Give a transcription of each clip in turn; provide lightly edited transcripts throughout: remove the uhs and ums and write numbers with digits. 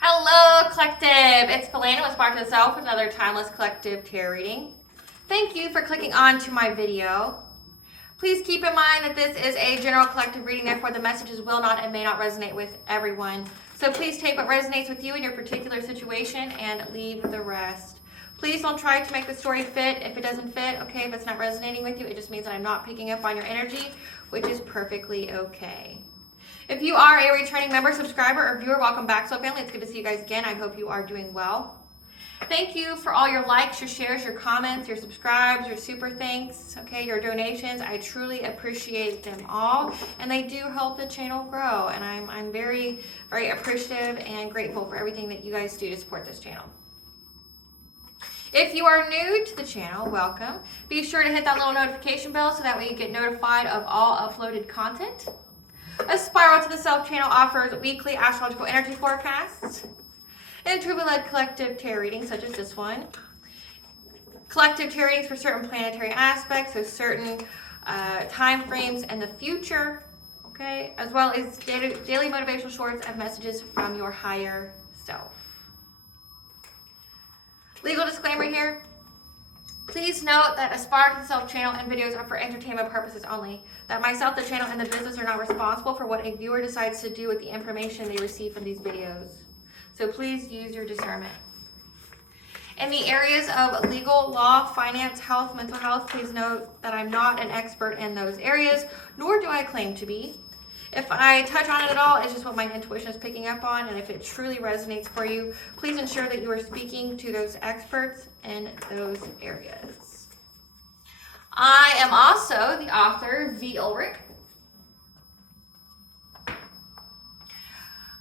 Hello, Collective. It's Philana with aspiraltotheself with another timeless collective tarot reading. Thank you for clicking on to my video. Please keep in mind that this is a general collective reading, therefore the messages will not and may not resonate with everyone. So please take what resonates with you in your particular situation and leave the rest. Please don't try to make the story fit if it doesn't fit, okay? If it's not resonating with you, it just means that I'm not picking up on your energy, which is perfectly okay. If you are a returning member, subscriber, or viewer, welcome back, Soul Family. It's good to see you guys again. I hope you are doing well. Thank you for all your likes, your shares, your comments, your subscribes, your super thanks, okay, your donations. I truly appreciate them all, and they do help the channel grow, and I'm very, very appreciative and grateful for everything that you guys do to support this channel. If you are new to the channel, welcome. Be sure to hit that little notification bell so that way you get notified of all uploaded content. A Spiral to the Self channel offers weekly astrological energy forecasts, intuitively-led collective tarot readings such as this one, collective tarot readings for certain planetary aspects, so certain time frames in the future, okay, as well as daily motivational shorts of messages from your higher self. Legal disclaimer here. Please note that Aspire to the Self channel and videos are for entertainment purposes only. That myself, the channel, and the business are not responsible for what a viewer decides to do with the information they receive from these videos. So please use your discernment. In the areas of legal, law, finance, health, mental health, please note that I'm not an expert in those areas, nor do I claim to be. If I touch on it at all, it's just what my intuition is picking up on, and if it truly resonates for you, please ensure that you are speaking to those experts in those areas. I am also the author, V. Ulrich,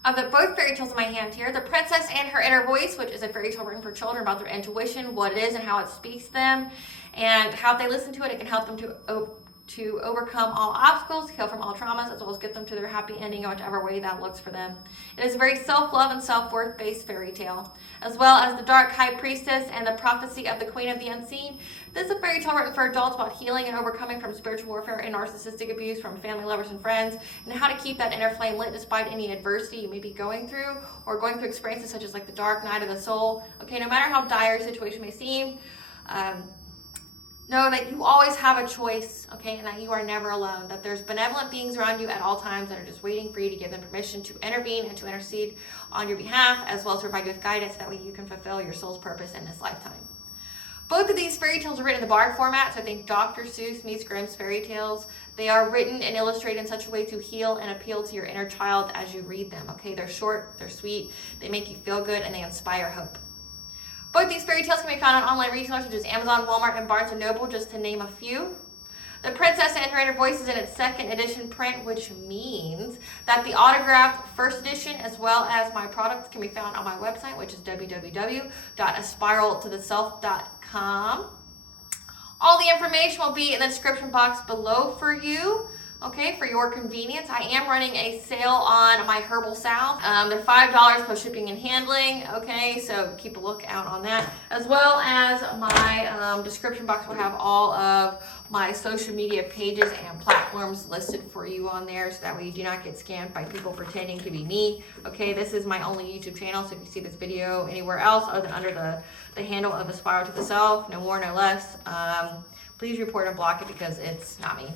of both fairy tales in my hand here, The Princess and Her Inner Voice, which is a fairy tale written for children about their intuition, what it is and how it speaks to them, and how if they listen to it, it can help them to overcome all obstacles, heal from all traumas, as well as get them to their happy ending in whichever way that looks for them. It is a very self-love and self-worth based fairy tale, as well as The Dark High Priestess and The Prophecy of the Queen of the Unseen. This is a fairy tale written for adults about healing and overcoming from spiritual warfare and narcissistic abuse from family, lovers, and friends, and how to keep that inner flame lit despite any adversity you may be going through, or going through experiences such as like the dark night of the soul. Okay, no matter how dire your situation may seem, know that you always have a choice, okay, and that you are never alone, that there's benevolent beings around you at all times that are just waiting for you to give them permission to intervene and to intercede on your behalf, as well as provide you with guidance so that way you can fulfill your soul's purpose in this lifetime. Both of these fairy tales are written in the Bard format, so I think Dr. Seuss meets Grimm's fairy tales. They are written and illustrated in such a way to heal and appeal to your inner child as you read them, okay? They're short, they're sweet, they make you feel good, and they inspire hope. Both these fairy tales can be found on online retailers such as Amazon, Walmart, and Barnes & Noble, just to name a few. The Princess and Her Inner Voice is in its second edition print, which means that the autographed first edition, as well as my products, can be found on my website, which is www.aspiraltotheself.com. All the information will be in the description box below for you. Okay, for your convenience. I am running a sale on my Herbal Salves. They're $5 plus shipping and handling. Okay, so keep a lookout on that. As well as my description box will have all of my social media pages and platforms listed for you on there, so that way you do not get scammed by people pretending to be me. Okay, this is my only YouTube channel, so if you see this video anywhere else other than under the handle of Aspire to the Self, no more, no less, please report and block it because it's not me.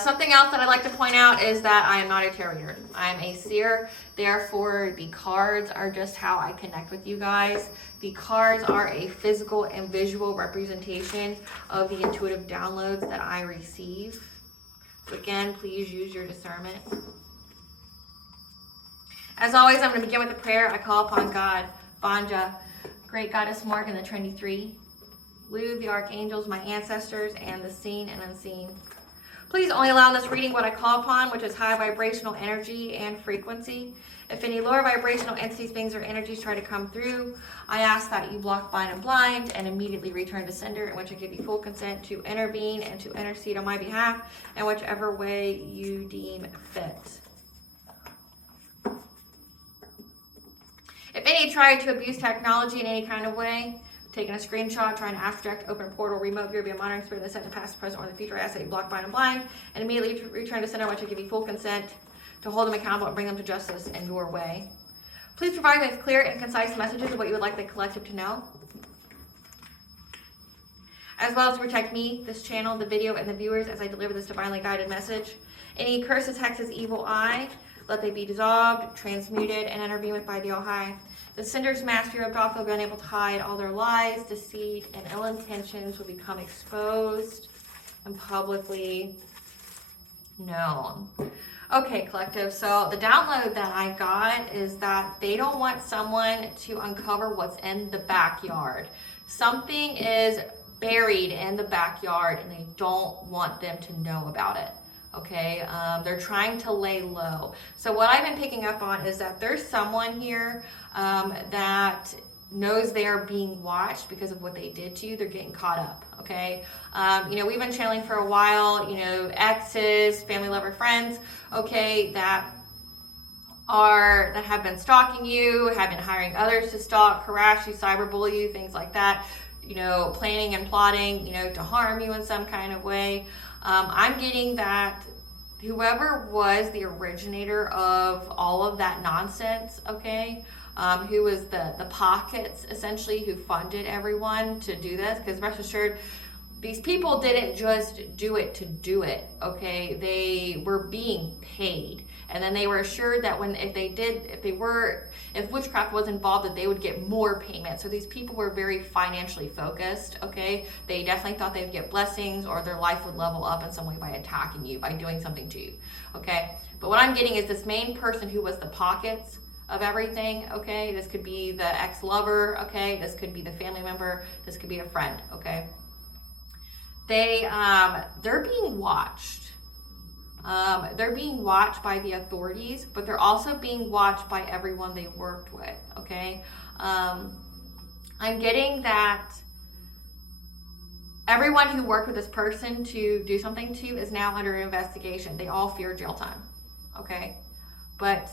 Something else that I'd like to point out is that I am not a tarot reader. I'm a seer, therefore the cards are just how I connect with you guys. The cards are a physical and visual representation of the intuitive downloads that I receive. So again, please use your discernment. As always, I'm going to begin with a prayer. I call upon God, Banja, Great Goddess Morgan, the Trinity Three, Lu, the Archangels, my ancestors, and the seen and unseen. Please only allow in this reading what I call upon, which is high vibrational energy and frequency. If any lower vibrational entities, beings, or energies try to come through, I ask that you block, bind, and blind, and immediately return to sender, in which I give you full consent to intervene and to intercede on my behalf in whichever way you deem fit. If any try to abuse technology in any kind of way, taking a screenshot, trying to astroject, open a portal, remote view, be a monitoring spirit that's set to past, present, or in the future, I ask that you block, bind, and blind, and immediately return to sender, which I give you full consent to hold them accountable and bring them to justice in your way. Please provide me with clear and concise messages of what you would like the collective to know, as well as to protect me, this channel, the video, and the viewers as I deliver this divinely guided message. Any curses, hexes, evil eye, let they be dissolved, transmuted, and intervened with by the All-High. The sinder's mask be rubbed off, they'll be unable to hide. All their lies, deceit, and ill intentions will become exposed and publicly known. Okay, collective, so the download that I got is that they don't want someone to uncover what's in the backyard. Something is buried in the backyard and they don't want them to know about it. Okay, they're trying to lay low. So what I've been picking up on is that there's someone here that knows they are being watched because of what they did to you. They're getting caught up. Okay, we've been channeling for a while. Exes, family, lover, friends. Okay, that have been stalking you, have been hiring others to stalk, harass you, cyberbully you, things like that. Planning and plotting, to harm you in some kind of way. I'm getting that whoever was the originator of all of that nonsense, okay, who was the pockets, essentially, who funded everyone to do this, because rest assured, these people didn't just do it to do it, okay? They were being paid. And then they were assured that if witchcraft was involved, that they would get more payment. So these people were very financially focused, okay? They definitely thought they'd get blessings or their life would level up in some way by attacking you, by doing something to you, okay? But what I'm getting is this main person who was the pockets of everything, okay? This could be the ex-lover, okay? This could be the family member. This could be a friend, okay? They're being watched. They're being watched by the authorities, but they're also being watched by everyone they worked with, okay? I'm getting that everyone who worked with this person to do something to is now under investigation. They all fear jail time, okay? But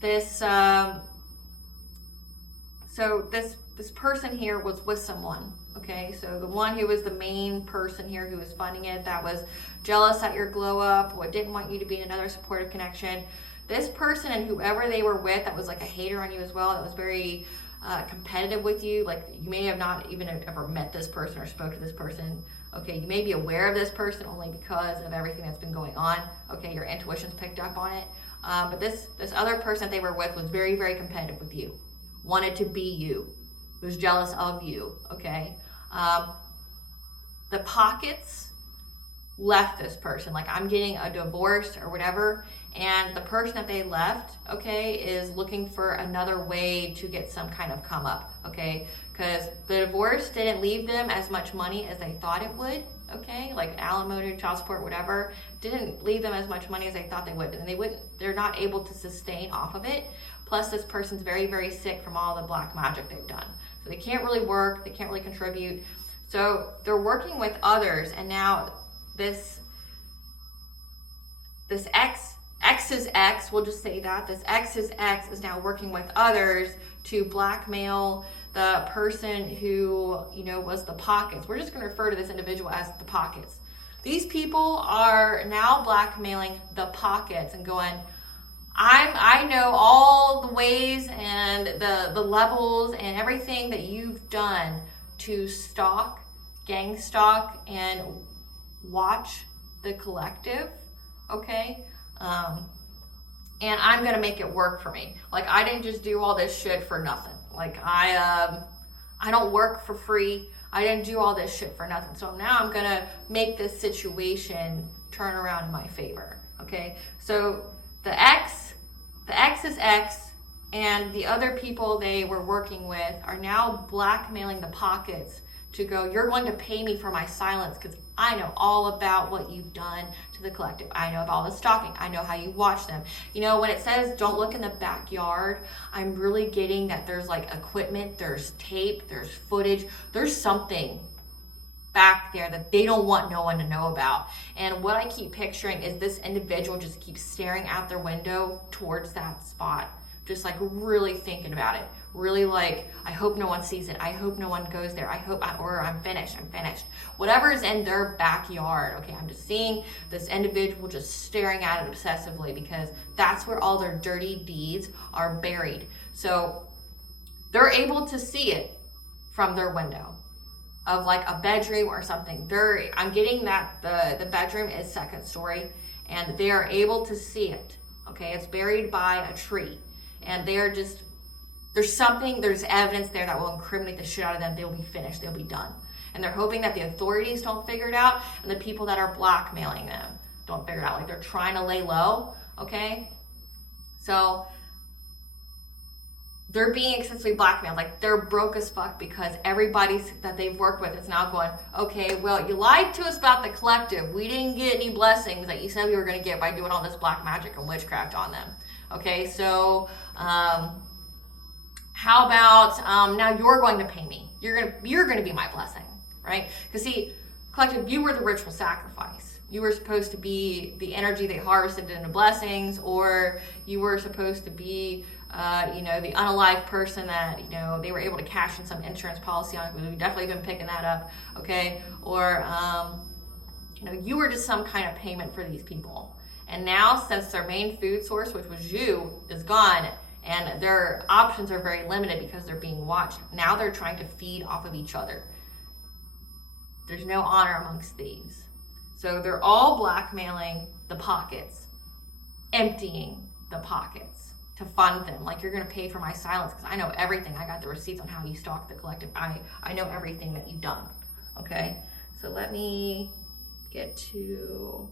this person here was with someone, okay? So the one who was the main person here who was funding it, that was jealous at your glow up, what didn't want you to be in another supportive connection. This person and whoever they were with that was like a hater on you as well, that was very competitive with you, like you may have not even ever met this person or spoke to this person, okay? You may be aware of this person only because of everything that's been going on, okay? Your intuition's picked up on it. But this other person that they were with was very, very competitive with you, wanted to be you, was jealous of you, okay? The pockets left this person, like I'm getting a divorce or whatever, and the person that they left, okay, is looking for another way to get some kind of come up, okay? Because the divorce didn't leave them as much money as they thought it would, okay? Like alimony, child support, whatever, didn't leave them as much money as they thought they would, and they're not able to sustain off of it. Plus this person's very, very sick from all the black magic they've done. So they can't really work, they can't really contribute. So they're working with others, and now this ex's ex, we'll just say that, this ex's ex is now working with others to blackmail the person who, was the pockets. We're just gonna refer to this individual as the pockets. These people are now blackmailing the pockets and going, I know all the ways and the levels and everything that you've done to stalk, gang stalk, and watch the collective, okay? And I'm gonna make it work for me. Like I didn't just do all this shit for nothing. Like I don't work for free. I didn't do all this shit for nothing. So now I'm gonna make this situation turn around in my favor, okay? So the ex's ex and the other people they were working with are now blackmailing the pockets to go, you're going to pay me for my silence because I know all about what you've done to the collective. I know about all the stalking. I know how you watch them. When it says don't look in the backyard, I'm really getting that there's like equipment, there's tape, there's footage, there's something back there that they don't want no one to know about. And what I keep picturing is this individual just keeps staring out their window towards that spot, just like really thinking about it, really like, I hope no one sees it, I hope no one goes there, or I'm finished, whatever's in their backyard. Okay, I'm just seeing this individual just staring at it obsessively, because that's where all their dirty deeds are buried. So they're able to see it from their window of like a bedroom or something. I'm getting that the bedroom is second story, and they are able to see it. Okay, it's buried by a tree, and they're just, there's evidence there that will incriminate the shit out of them. They'll be finished, they'll be done. And they're hoping that the authorities don't figure it out, and the people that are blackmailing them don't figure it out. Like, they're trying to lay low, okay? So they're being excessively blackmailed. Like, they're broke as fuck, because everybody that they've worked with is now going, okay, well, you lied to us about the collective. We didn't get any blessings that you said we were going to get by doing all this black magic and witchcraft on them. Okay, so how about now you're going to pay me? You're gonna be my blessing, right? Because see, collective, you were the ritual sacrifice. You were supposed to be the energy they harvested into blessings, or you were supposed to be the unalive person that, they were able to cash in some insurance policy on. We've definitely been picking that up, okay? Or, you were just some kind of payment for these people. And now, since their main food source, which was you, is gone, and their options are very limited because they're being watched, now they're trying to feed off of each other. There's no honor amongst thieves. So they're all blackmailing the pockets, emptying the pockets to fund them. Like, you're going to pay for my silence because I know everything. I got the receipts on how you stalked the collective. I know everything that you've done. Okay, so let me get to...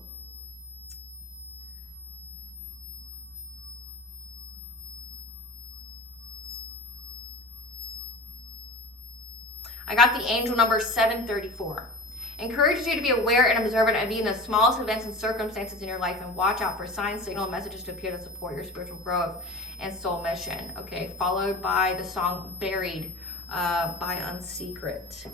I got the angel number 734. Encourages you to be aware and observant of even the smallest events and circumstances in your life, and watch out for signs, signals, and messages to appear to support your spiritual growth and soul mission. Okay, followed by the song Buried by Unsecret.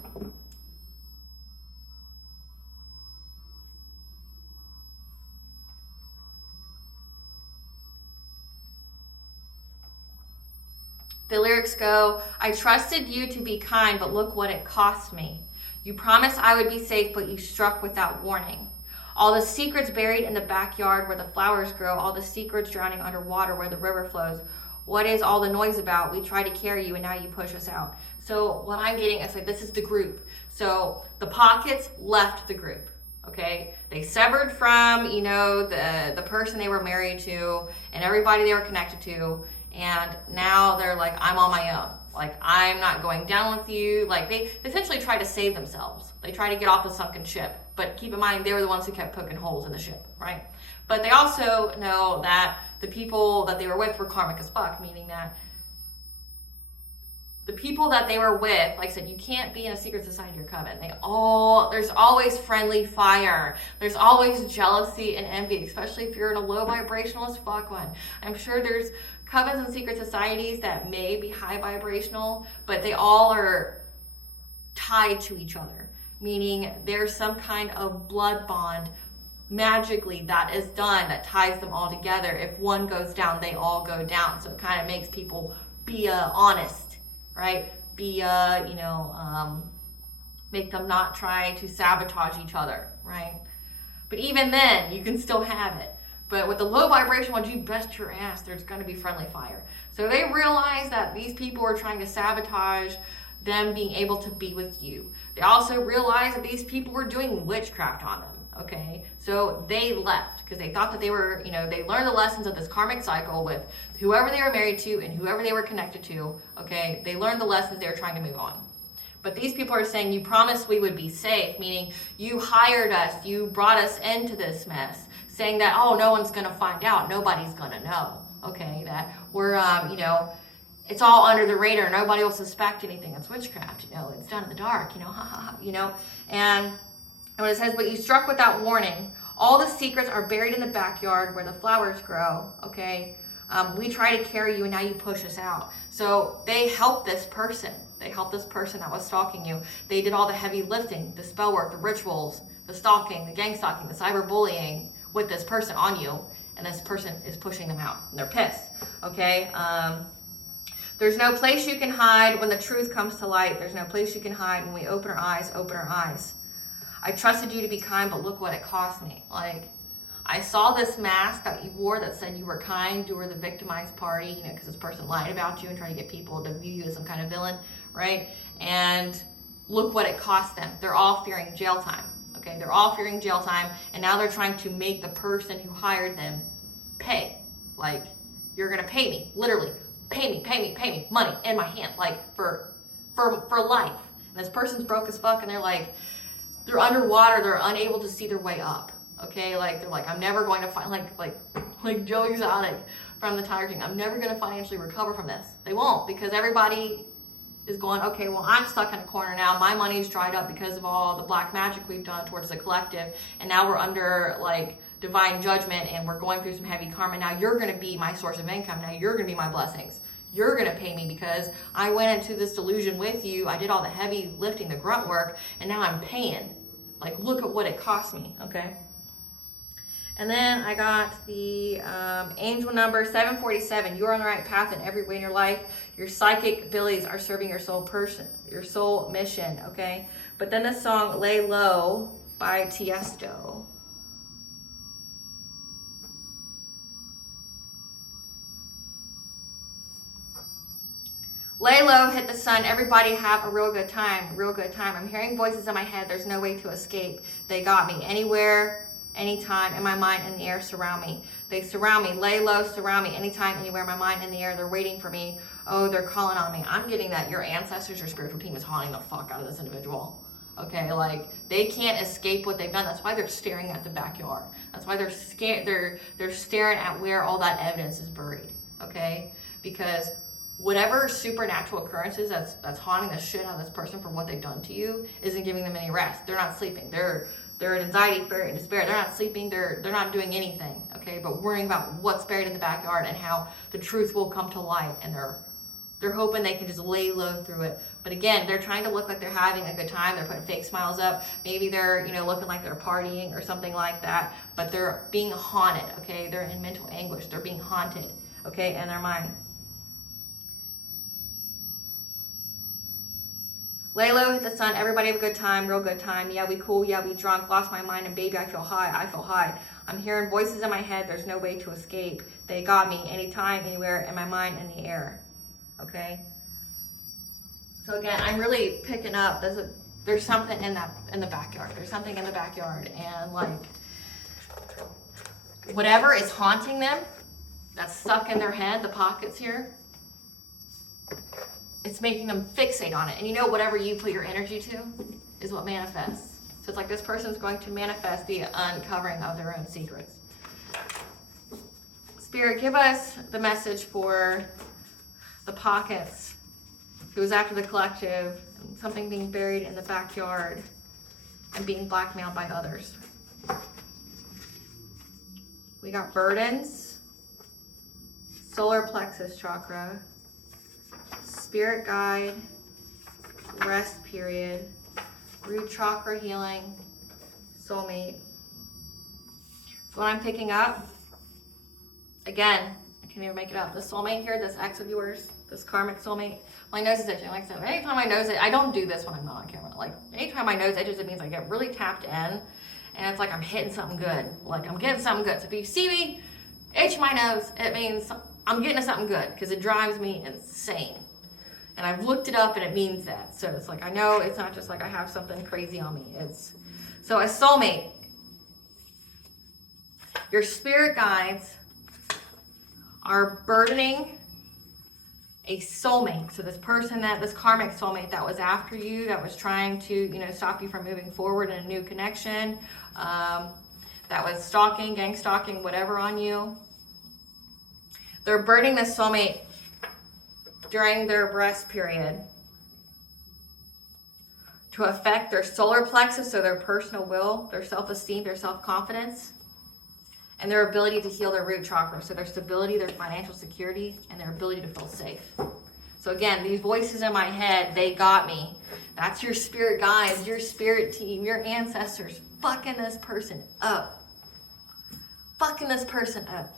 The lyrics go, I trusted you to be kind, but look what it cost me. You promised I would be safe, but you struck without warning. All the secrets buried in the backyard where the flowers grow, all the secrets drowning underwater where the river flows. What is all the noise about? We tried to carry you, and now you push us out. So what I'm getting is like, this is the group. So the pockets left the group. Okay, they severed from, the person they were married to and everybody they were connected to. And now they're like, I'm on my own. Like, I'm not going down with you. Like, they essentially try to save themselves. They try to get off the sunken ship. But keep in mind, they were the ones who kept poking holes in the ship, right? But they also know that the people that they were with were karmic as fuck, meaning that the people that they were with, like I said, you can't be in a secret society or coven. There's always friendly fire. There's always jealousy and envy, especially if you're in a low vibrational as fuck one. I'm sure there's covens and secret societies that may be high vibrational, but they all are tied to each other, meaning there's some kind of blood bond magically that is done that ties them all together. If one goes down, they all go down. So it kind of makes people be honest, right? Make them not try to sabotage each other, right? But even then, you can still have it. But with the low vibration ones, you bet your ass there's going to be friendly fire. So they realize that these people are trying to sabotage them being able to be with you. They also realize that these people were doing witchcraft on them. Okay, so they left because they thought that they were, they learned the lessons of this karmic cycle with whoever they were married to and whoever they were connected to. Okay, they learned the lessons, they were trying to move on. But these people are saying, you promised we would be safe, meaning you hired us, you brought us into this mess, saying that, oh, no one's going to find out, nobody's going to know. Okay, that we're, it's all under the radar, nobody will suspect anything. It's witchcraft, it's done in the dark, and when it says, but you struck without warning, all the secrets are buried in the backyard where the flowers grow, okay? We try to carry you, and now you push us out. So they helped this person. They helped this person that was stalking you. They did all the heavy lifting, the spell work, the rituals, the stalking, the gang stalking, the cyberbullying with this person on you. and this person is pushing them out, and they're pissed, okay? There's no place you can hide when the truth comes to light. There's no place you can hide when we open our eyes, open our eyes. I trusted you to be kind, but look what it cost me. Like, I saw this mask that you wore that said you were kind, you were the victimized party, you know, because this person lied about you and tried to get people to view you as some kind of villain, right? And look what it cost them. They're all fearing jail time, okay? They're all fearing jail time, and now they're trying to make the person who hired them pay. Like, you're gonna pay me, literally. Pay me, money in my hand, like for life. And this person's broke as fuck, and they're like, they're underwater, they're unable to see their way up. Okay, like they're like, I'm never going to find like Joe Exotic from the Tiger King. I'm never going to financially recover from this. They won't, because everybody is going, okay, well, I'm stuck in a corner now. My money's dried up because of all the black magic we've done towards the collective, and now we're under like divine judgment, and we're going through some heavy karma. Now you're going to be my source of income. Now you're going to be my blessings. You're going to pay me because I went into this delusion with you. I did all the heavy lifting, the grunt work, and now I'm paying. Like, look at what it cost me, okay? And then I got the angel number 747. You're on the right path in every way in your life. Your psychic abilities are serving your soul mission, okay? But then the song Lay Low by Tiesto. Lay low, hit the sun. Everybody have a real good time. Real good time. I'm hearing voices in my head. There's no way to escape. They got me. Anywhere, anytime, in my mind, in the air, surround me. They surround me. Lay low, surround me. Anytime, anywhere, my mind, in the air. They're waiting for me. Oh, they're calling on me. I'm getting that your ancestors, your spiritual team is haunting the fuck out of this individual. Okay, like they can't escape what they've done. That's why they're staring at the backyard. That's why they're scared. They're staring at where all that evidence is buried. Okay, because whatever supernatural occurrences that's haunting the shit out of this person for what they've done to you isn't giving them any rest. They're not sleeping. They're in anxiety, fear, and despair. They're not sleeping. They're not doing anything. Okay, but worrying about what's buried in the backyard and how the truth will come to light. And they're hoping they can just lay low through it. But again, they're trying to look like they're having a good time. They're putting fake smiles up. Maybe they're looking like they're partying or something like that. But they're being haunted. Okay, they're in mental anguish. They're being haunted. Okay, in their mind. Lay low, hit the sun, everybody have a good time, real good time. Yeah, we cool, yeah, we drunk, lost my mind, and baby, I feel high. I'm hearing voices in my head, there's no way to escape. They got me, anytime, anywhere, in my mind, in the air. Okay? So again, I'm really picking up, there's something in the backyard. There's something in the backyard, and like, whatever is haunting them, that's stuck in their head, the pockets here, it's making them fixate on it. And whatever you put your energy to is what manifests. So it's like this person's going to manifest the uncovering of their own secrets. Spirit, give us the message for the pockets, who is after the collective, something being buried in the backyard and being blackmailed by others. We got burdens, solar plexus chakra, spirit guide, rest period, root chakra healing, soulmate. So what I'm picking up, again, I can't even make it up. This soulmate here, this ex of yours, this karmic soulmate. My nose is itching. Like I said, anytime my nose, I don't do this when I'm not on camera. Like anytime my nose itches, it means I get really tapped in, and it's like I'm hitting something good. Like I'm getting something good. So if you see me itch my nose, it means I'm getting to something good, because it drives me insane. And I've looked it up, and it means that. So it's like, I know it's not just like I have something crazy on me. So a soulmate, your spirit guides are burdening a soulmate. So this person, this karmic soulmate that was after you, that was trying to, stop you from moving forward in a new connection, that was stalking, gang stalking, whatever on you. They're burdening this soulmate during their rest period to affect their solar plexus, so their personal will, their self-esteem, their self-confidence, and their ability to heal their root chakra, so their stability, their financial security, and their ability to feel safe. So again, these voices in my head, they got me. That's your spirit guides, your spirit team, your ancestors fucking this person up. fucking this person up.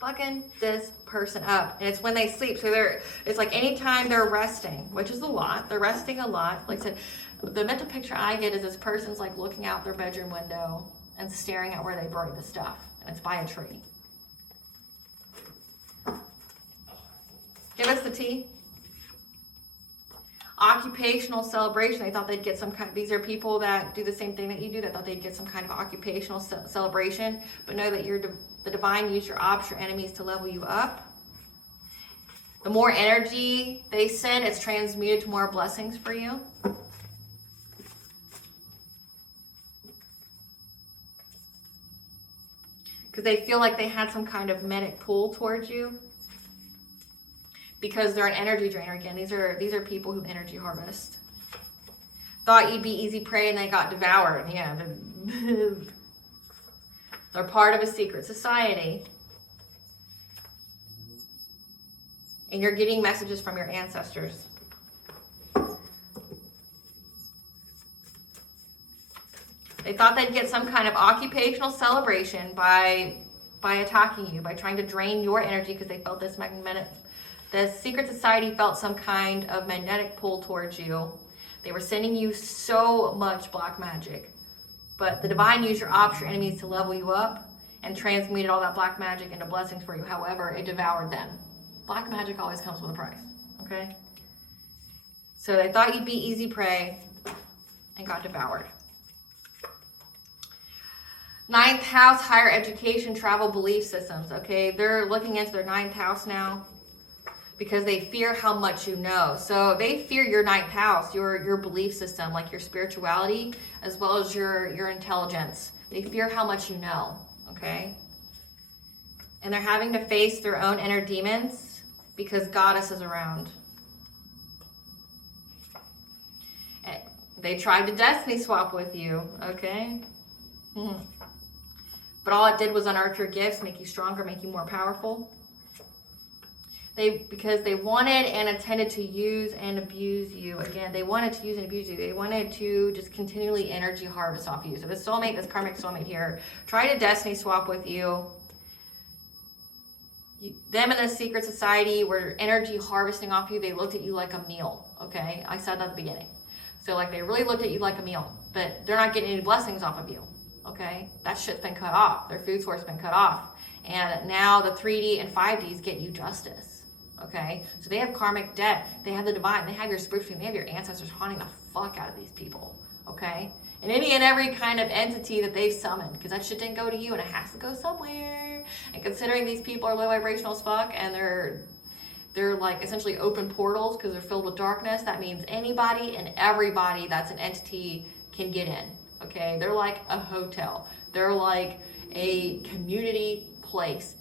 Fucking this person up. And it's when they sleep. So it's like anytime they're resting, which is a lot. They're resting a lot. Like I said, the mental picture I get is this person's like looking out their bedroom window and staring at where they buried the stuff. And it's by a tree. Give us the tea. Occupational celebration. They thought they'd get some kind. These are people that do the same thing that you do. They thought they'd get some kind of occupational celebration, but know that the divine used your ops, your enemies, to level you up. The more energy they send, it's transmuted to more blessings for you. Because they feel like they had some kind of magnetic pull towards you. Because they're an energy drainer. Again, these are people who energy harvest. Thought you'd be easy prey and they got devoured. Yeah, they're part of a secret society. And you're getting messages from your ancestors. They thought they'd get some kind of occupational celebration by attacking you, by trying to drain your energy, because they felt this magnetic. The secret society felt some kind of magnetic pull towards you. They were sending you so much black magic. But the divine used your ops, your enemies, to level you up and transmuted all that black magic into blessings for you. However, it devoured them. Black magic always comes with a price, okay? So they thought you'd be easy prey and got devoured. Ninth house, higher education, travel, belief systems, okay? They're looking into their ninth house now, because they fear how much you know. So they fear your ninth house, your belief system, like your spirituality, as well as your intelligence. They fear how much you know, okay? And they're having to face their own inner demons because Goddess is around. They tried to destiny swap with you, okay? But all it did was unearth your gifts, make you stronger, make you more powerful. Because they wanted and intended to use and abuse you. Again, they wanted to use and abuse you. They wanted to just continually energy harvest off you. So this soulmate, this karmic soulmate here, tried to destiny swap with you. Them in the secret society were energy harvesting off you. They looked at you like a meal, okay? I said that at the beginning. So like they really looked at you like a meal, but they're not getting any blessings off of you, okay? That shit's been cut off. Their food source has been cut off. And now the 3D and 5Ds get you justice. Okay, so they have karmic debt, they have the divine, they have your spiritual, they have your ancestors haunting the fuck out of these people, okay? And any and every kind of entity that they've summoned, because that shit didn't go to you and it has to go somewhere. And considering these people are low vibrational as fuck and they're like essentially open portals because they're filled with darkness, that means anybody and everybody that's an entity can get in, okay? They're like a hotel. They're like a community place.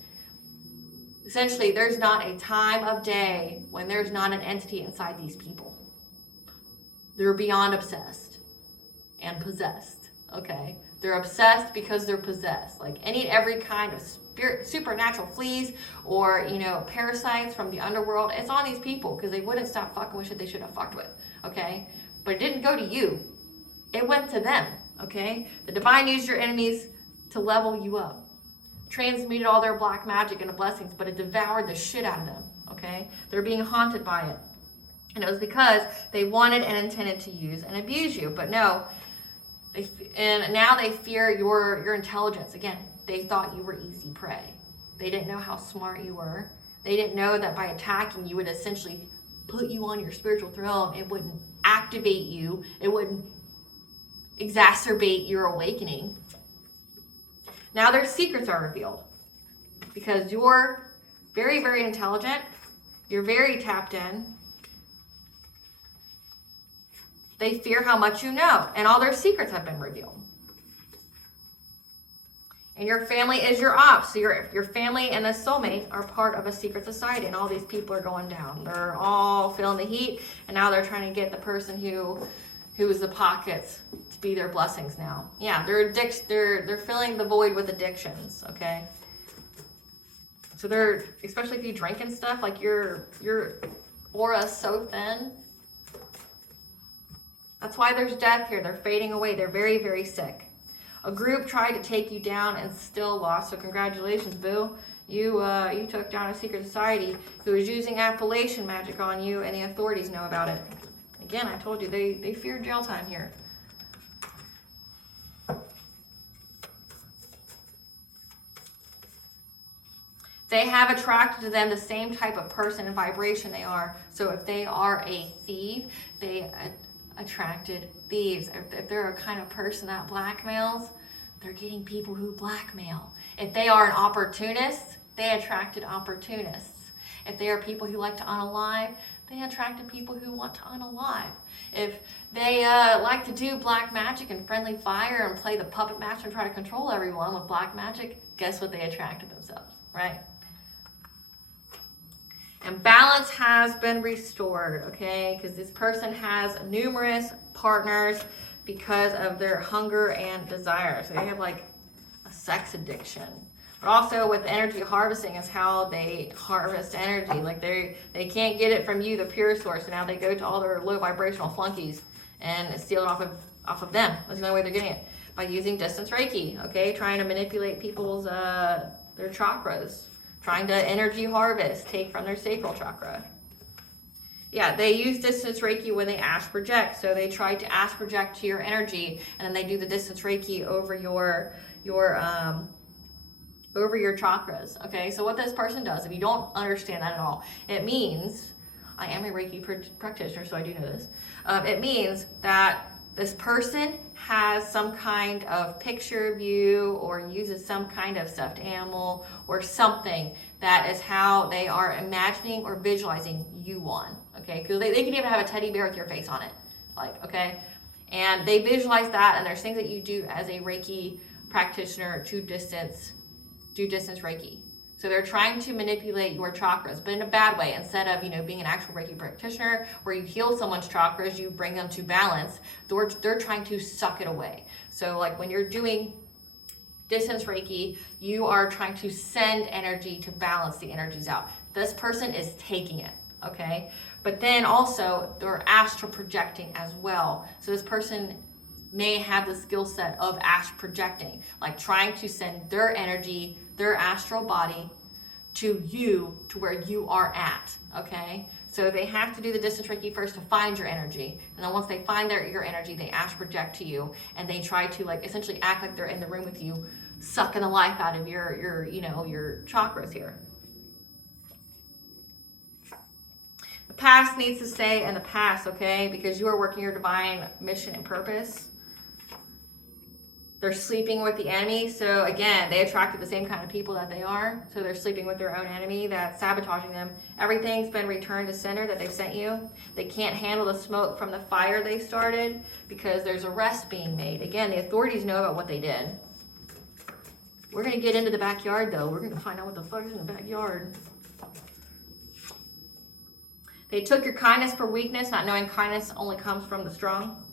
Essentially, there's not a time of day when there's not an entity inside these people. They're beyond obsessed and possessed, okay? They're obsessed because they're possessed. Like any every kind of supernatural fleas or, parasites from the underworld, it's on these people because they wouldn't stop fucking with shit they should have fucked with, okay? But it didn't go to you. It went to them, okay? The divine used your enemies to level you up. Transmuted all their black magic into blessings, but it devoured the shit out of them, okay? They're being haunted by it. And it was because they wanted and intended to use and abuse you. But no, and now they fear your intelligence. Again, they thought you were easy prey. They didn't know how smart you were. They didn't know that by attacking you would essentially put you on your spiritual throne. It wouldn't activate you. It wouldn't exacerbate your awakening. Now their secrets are revealed because you're very, very intelligent. You're very tapped in. They fear how much you know, and all their secrets have been revealed. And your family is your ops. So your family and the soulmate are part of a secret society, and all these people are going down. They're all feeling the heat, and now they're trying to get the person who is the pockets to be their blessings now. Yeah, they're filling the void with addictions, okay? So they're, especially if you drink and stuff, like your aura's so thin. That's why there's death here. They're fading away. They're very, very sick. A group tried to take you down and still lost. So congratulations, boo. You took down a secret society who was using appellation magic on you, and the authorities know about it. Again, I told you, they fear jail time here. They have attracted to them the same type of person and vibration they are. So if they are a thief, they attracted thieves. If they're a kind of person that blackmails, they're getting people who blackmail. If they are an opportunist, they attracted opportunists. If they are people who like to unalive, they attracted people who want to unalive. If they like to do black magic and friendly fire and play the puppet master and try to control everyone with black magic, guess what they attracted themselves, right? And balance has been restored, okay? Because this person has numerous partners because of their hunger and desire. So they have like a sex addiction. But also with energy harvesting is how they harvest energy. Like they can't get it from you, the pure source. So now they go to all their low vibrational flunkies and steal it off of them. That's the only way they're getting it. By using distance Reiki, okay? Trying to manipulate people's, their chakras. Trying to energy harvest, take from their sacral chakra. Yeah, they use distance Reiki when they astral project. So they try to astral project to your energy, and then they do the distance Reiki over your chakras. Okay, so what this person does, if you don't understand that at all, it means, I am a Reiki practitioner, so I do know this. It means that this person has some kind of picture of you or uses some kind of stuffed animal or something that is how they are imagining or visualizing you on, okay? Because they can even have a teddy bear with your face on it, like, okay? And they visualize that, and there's things that you do as a Reiki practitioner to do distance Reiki. So they're trying to manipulate your chakras, but in a bad way. Instead of, being an actual Reiki practitioner where you heal someone's chakras, you bring them to balance, they're trying to suck it away. So like when you're doing distance Reiki, you are trying to send energy to balance the energies out. This person is taking it, okay? But then also they're astral projecting as well. So this person may have the skill set of astral projecting, like trying to send their energy, their astral body to you, to where you are at, okay? So they have to do the distance Reiki first to find your energy. And then once they find your energy, they astral project to you, and they try to like essentially act like they're in the room with you, sucking the life out of your chakras here. The past needs to stay in the past, okay? Because you are working your divine mission and purpose. They're sleeping with the enemy. So again, they attracted the same kind of people that they are. So they're sleeping with their own enemy that's sabotaging them. Everything's been returned to center that they've sent you. They can't handle the smoke from the fire they started because there's arrests being made. Again, the authorities know about what they did. We're going to get into the backyard though. We're going to find out what the fuck is in the backyard. They took your kindness for weakness, not knowing kindness only comes from the strong.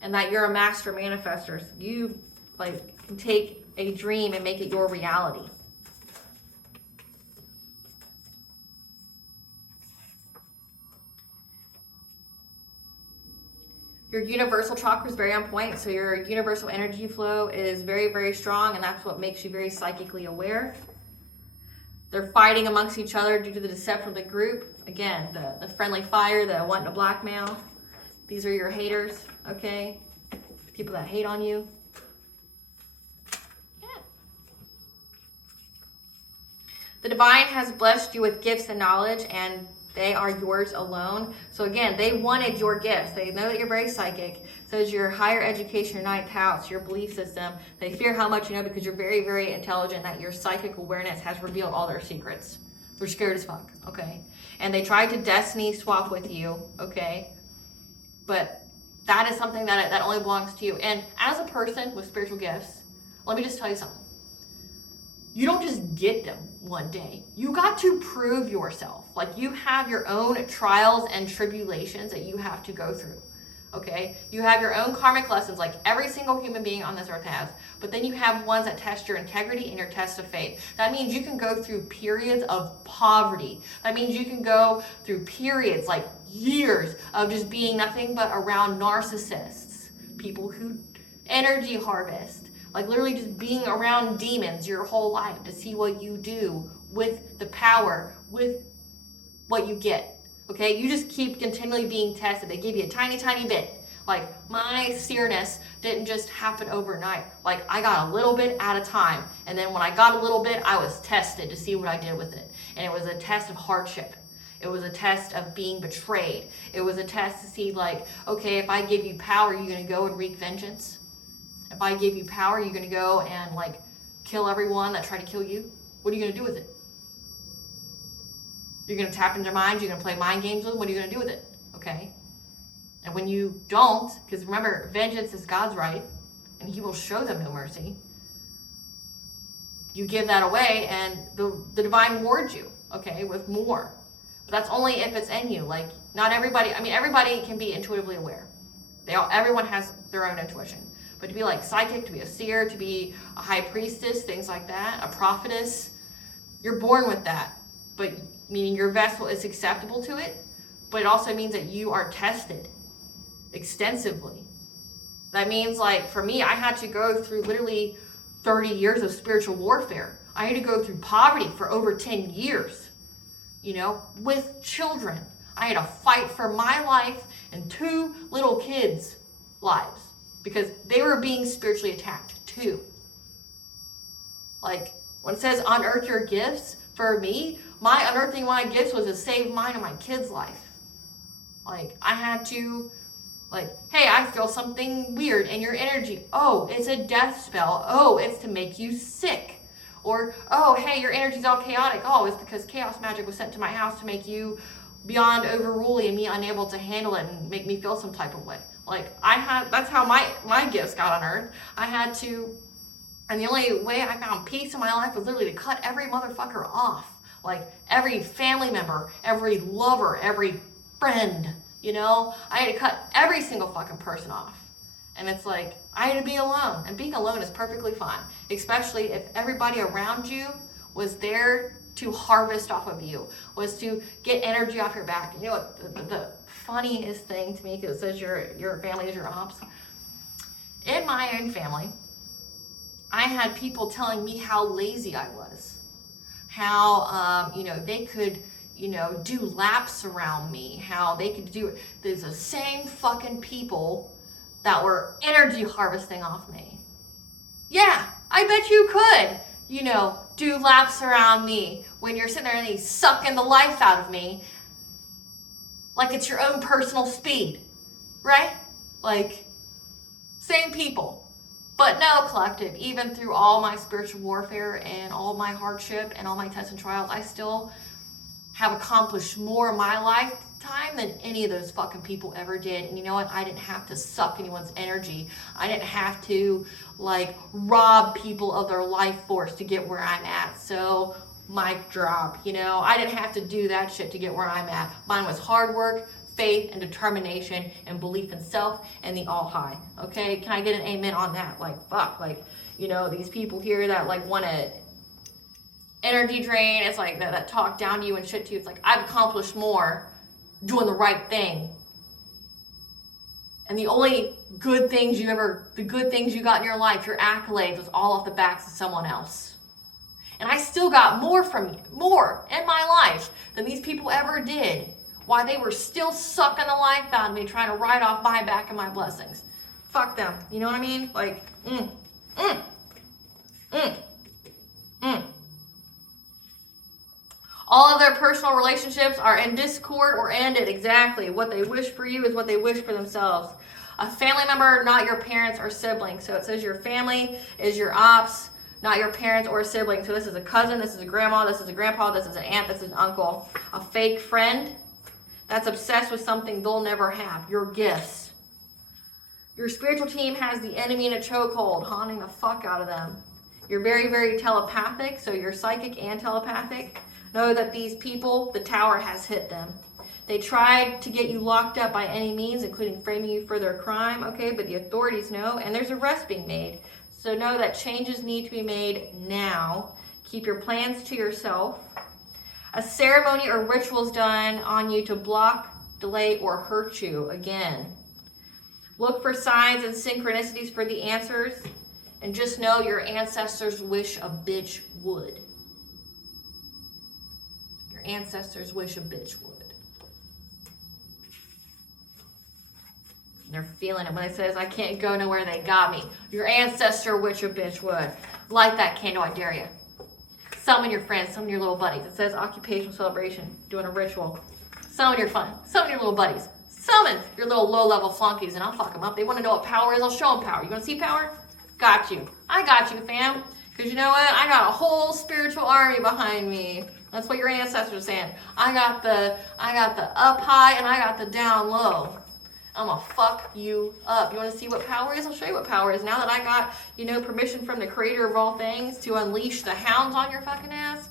And that you're a master manifester. So you can take a dream and make it your reality. Your universal chakra is very on point. So your universal energy flow is very, very strong, and that's what makes you very psychically aware. They're fighting amongst each other due to the deception of the group. Again, the friendly fire, the wanting to blackmail. These are your haters, okay? People that hate on you. Yeah. The divine has blessed you with gifts and knowledge, and they are yours alone. So again, they wanted your gifts. They know that you're very psychic. So is your higher education, your ninth house, your belief system. They fear how much you know because you're very, very intelligent, that your psychic awareness has revealed all their secrets. They're scared as fuck, okay? And they tried to destiny swap with you, okay? But that is something that only belongs to you. And as a person with spiritual gifts, let me just tell you something. You don't just get them one day. You got to prove yourself. Like you have your own trials and tribulations that you have to go through. Okay? You have your own karmic lessons like every single human being on this earth has. But then you have ones that test your integrity and your test of faith. That means you can go through periods of poverty. That means you can go through periods like years of just being nothing but around narcissists people who energy harvest, like literally just being around demons your whole life to see what you do with the power, with what you get. Okay, you just keep continually being tested. They give you a tiny, tiny bit. Like, my seerness didn't just happen overnight. Like, I got a little bit at a time. And then when I got a little bit, I was tested to see what I did with it. And it was a test of hardship. It was a test of being betrayed. It was a test to see, like, okay, if I give you power, you're going to go and wreak vengeance. If I give you power, you're going to go and, like, kill everyone that tried to kill you. What are you going to do with it? You're going to tap into their minds. You're going to play mind games with them. What are you going to do with it? Okay? And when you don't, because remember, vengeance is God's right, and he will show them no mercy. You give that away, and the divine rewards you, okay, with more. But that's only if it's in you. Like, not everybody, I mean, everybody can be intuitively aware. Everyone has their own intuition. But to be like psychic, to be a seer, to be a high priestess, things like that, a prophetess, you're born with that. But meaning your vessel is acceptable to it, but it also means that you are tested extensively. That means, like, for me, I had to go through literally 30 years of spiritual warfare. I had to go through poverty for over 10 years, with children. I had to fight for my life and 2 little kids' lives because they were being spiritually attacked too. Like, when it says unearth your gifts, for me, my unearthing my gifts was to save mine and my kids' life. Like, I had to, like, hey, I feel something weird in your energy. Oh, it's a death spell. Oh, it's to make you sick. Or, oh, hey, your energy's all chaotic. Oh, it's because chaos magic was sent to my house to make you beyond overruling and me unable to handle it and make me feel some type of way. Like, that's how my gifts got unearthed. I had to, and the only way I found peace in my life was literally to cut every motherfucker off. Like, every family member, every lover, every friend, I had to cut every single fucking person off. And it's like, I had to be alone. And being alone is perfectly fine. Especially if everybody around you was there to harvest off of you, was to get energy off your back. You know what the funniest thing to me, because it says your family is your ops. In my own family, I had people telling me how lazy I was. How, they could, do laps around me. How they could do it. There's the same fucking people that were energy harvesting off me. Yeah, I bet you could, do laps around me when you're sitting there and he's sucking the life out of me like it's your own personal speed, right? Like, same people. But no, collective, even through all my spiritual warfare and all my hardship and all my tests and trials, I still have accomplished more in my lifetime than any of those fucking people ever did. And you know what? I didn't have to suck anyone's energy. I didn't have to, rob people of their life force to get where I'm at. So, mic drop, I didn't have to do that shit to get where I'm at. Mine was hard work, faith, and determination, and belief in self, and the all high. Okay? Can I get an amen on that? These people here that, want to energy drain, it's like that talk down to you and shit to you. It's like, I've accomplished more doing the right thing. And the only good things you got in your life, your accolades, was all off the backs of someone else. And I still got more in my life than these people ever did. Why they were still sucking the life out of me, trying to ride off my back and my blessings. Fuck them. You know what I mean? All of their personal relationships are in discord or ended. Exactly. What they wish for you is what they wish for themselves. A family member, not your parents or siblings. So it says your family is your ops, not your parents or siblings. So this is a cousin, this is a grandma, this is a grandpa, this is an aunt, this is an uncle. A fake friend that's obsessed with something they'll never have. Your gifts. Your spiritual team has the enemy in a chokehold, haunting the fuck out of them. You're very, very telepathic, so you're psychic and telepathic. Know that these people, the tower has hit them. They tried to get you locked up by any means, including framing you for their crime, okay? But the authorities know, and there's arrests being made. So know that changes need to be made now. Keep your plans to yourself. A ceremony or ritual is done on you to block, delay, or hurt you again. Look for signs and synchronicities for the answers. And just know your ancestors wish a bitch would. Your ancestors wish a bitch would. They're feeling it when it says, I can't go nowhere, they got me. Your ancestor wish a bitch would. Light that candle, I dare you. Summon your friends, summon your little buddies. It says occupational celebration, doing a ritual. Summon your fun, summon your little buddies. Summon your little low-level flunkies, and I'll fuck them up. They want to know what power is, I'll show them power. You want to see power? Got you. I got you, fam. Because you know what? I got a whole spiritual army behind me. That's what your ancestors are saying. I got the up high and I got the down low. I'm gonna fuck you up. You want to see what power is? I'll show you what power is. Now that I got, permission from the creator of all things to unleash the hounds on your fucking ass,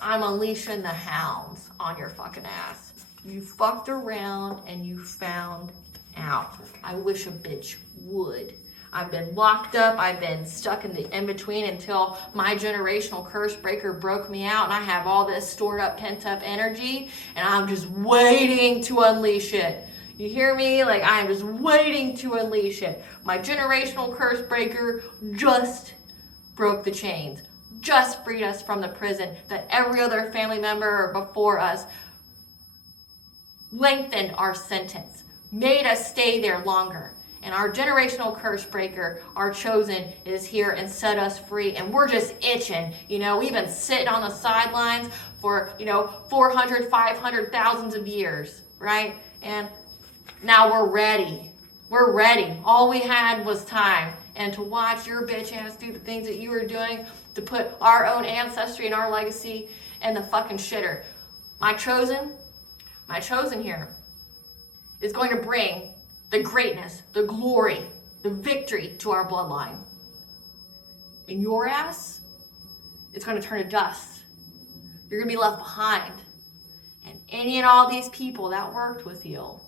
I'm unleashing the hounds on your fucking ass. You fucked around and you found out. I wish a bitch would. I've been locked up. I've been stuck in the in-between until my generational curse breaker broke me out, and I have all this stored up, pent up energy, and I'm just waiting to unleash it. You hear me? Like, I am just waiting to unleash it. My generational curse breaker just broke the chains, just freed us from the prison that every other family member before us lengthened our sentence, made us stay there longer. And our generational curse breaker, our chosen, is here and set us free. And we're just itching. We've been sitting on the sidelines for, 400, 500, thousands of years, right? And now we're ready. We're ready. All we had was time. And to watch your bitch ass do the things that you were doing to put our own ancestry and our legacy in the fucking shitter. My chosen here is going to bring the greatness, the glory, the victory to our bloodline. And your ass, it's going to turn to dust. You're going to be left behind. And any and all these people that worked with you,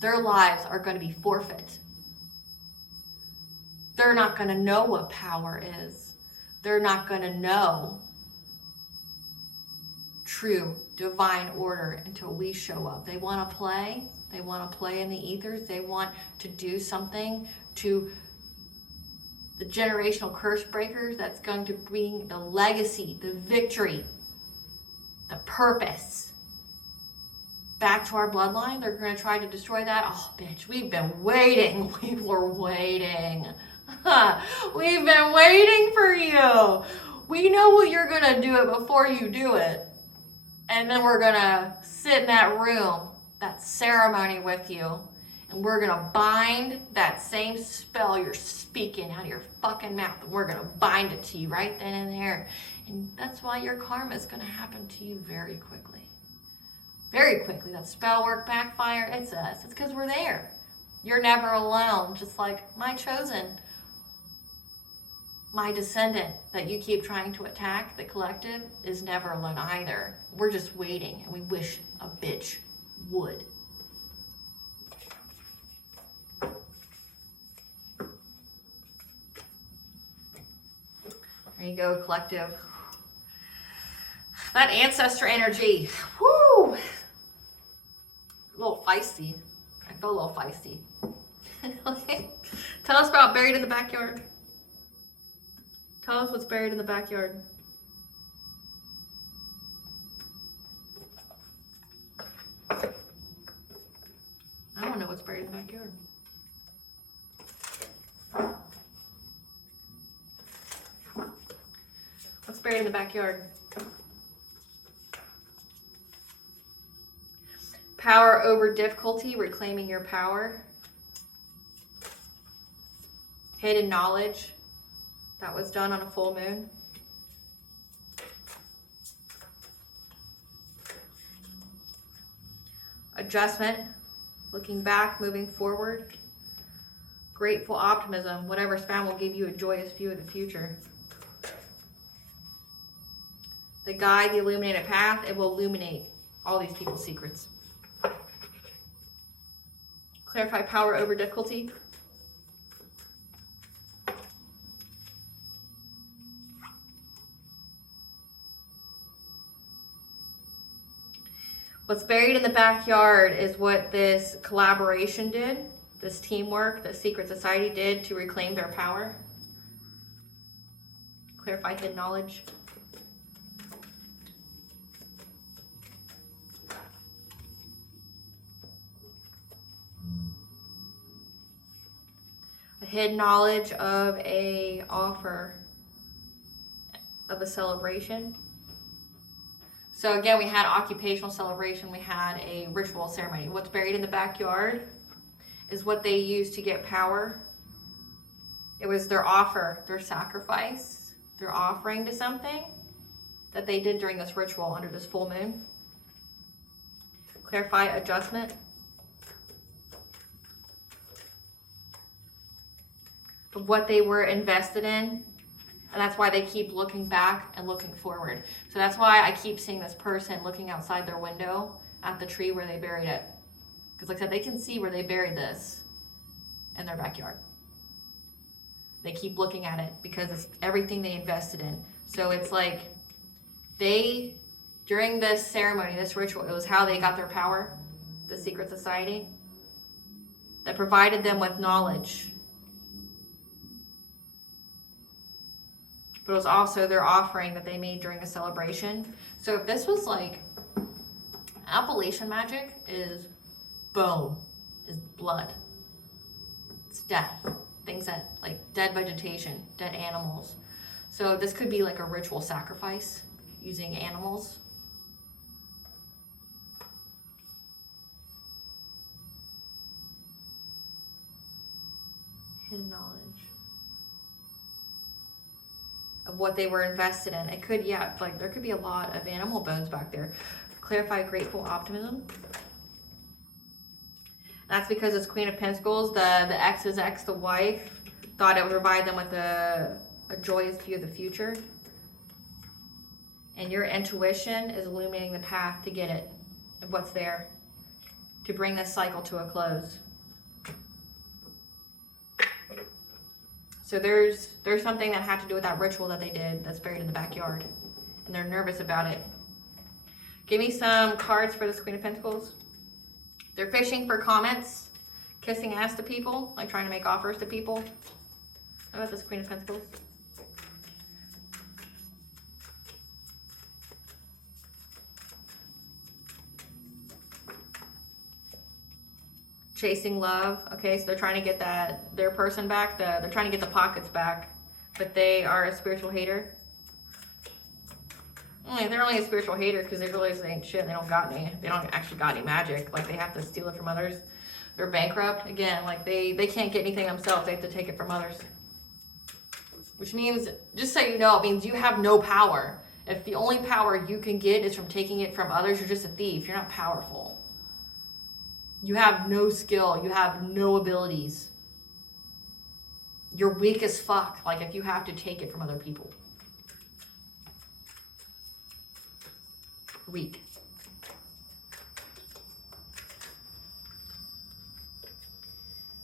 their lives are going to be forfeit. They're not going to know what power is. They're not going to know true divine order until we show up. They want to play. They want to play in the ethers. They want to do something to the generational curse breakers that's going to bring the legacy, the victory, the purpose back to our bloodline. They're going to try to destroy that. Oh, bitch, we've been waiting. We were waiting. We've been waiting for you. We know what you're going to do it before you do it. And then we're going to sit in that room, that ceremony with you, and we're going to bind that same spell you're speaking out of your fucking mouth, and we're going to bind it to you right then and there. And that's why your karma is going to happen to you very quickly. Very quickly. That spell work, backfire, it's us. It's because we're there. You're never alone, just like my chosen, my descendant that you keep trying to attack, the collective, is never alone either. We're just waiting, and we wish a bitch would. There you go, collective. That ancestor energy, whoo! A little feisty. I feel a little feisty. Tell us about buried in the backyard. Tell us what's buried in the backyard. I don't know what's buried in the backyard. What's buried in the backyard? Power over difficulty, reclaiming your power. Hidden knowledge. That was done on a full moon. Adjustment, looking back, moving forward. Grateful optimism, whatever's found will give you a joyous view of the future. The guide, the illuminated path, it will illuminate all these people's secrets. Clarify power over difficulty. What's buried in the backyard is what this collaboration did this teamwork that secret society did to reclaim their power. Clarify hidden knowledge. A hidden knowledge of a offer of a celebration. So again, we had occupational celebration, we had a ritual ceremony. What's buried in the backyard is what they used to get power. It was their offer, their sacrifice, their offering to something that they did during this ritual under this full moon. Clarify adjustment. Of what they were invested in. And that's why they keep looking back and looking forward. So that's why I keep seeing this person looking outside their window at the tree where they buried it. Because like I said, they can see where they buried this in their backyard. They keep looking at it because it's everything they invested in. So it's like they, during this ceremony, this ritual, it was how they got their power, the secret society, that provided them with knowledge. But it was also their offering that they made during a celebration. So if this was like, Appalachian magic is bone, is blood, it's death, things that, like dead vegetation, dead animals. So this could be like a ritual sacrifice using animals. Hidden knowledge of what they were invested in. It could, yeah, like there could be a lot of animal bones back there. Clarify grateful optimism. That's because it's Queen of Pentacles. The ex's ex, the wife, thought it would provide them with a joyous view of the future. And your intuition is illuminating the path to get it, of what's there, to bring this cycle to a close. So there's something that had to do with that ritual that they did that's buried in the backyard. And they're nervous about it. Give me some cards for this Queen of Pentacles. They're fishing for comments, kissing ass to people, like trying to make offers to people. How about this Queen of Pentacles? Chasing love. Okay, so they're trying to get their person back. They're trying to get the pockets back, but they are a spiritual hater. They're only a spiritual hater because they realize they ain't shit. They don't actually got any magic. Like they have to steal it from others. They're bankrupt. Again, like they can't get anything themselves. They have to take it from others. Which means, just so you know, it means you have no power. If the only power you can get is from taking it from others, you're just a thief. You're not powerful. You have no skill. You have no abilities. You're weak as fuck, like if you have to take it from other people. Weak.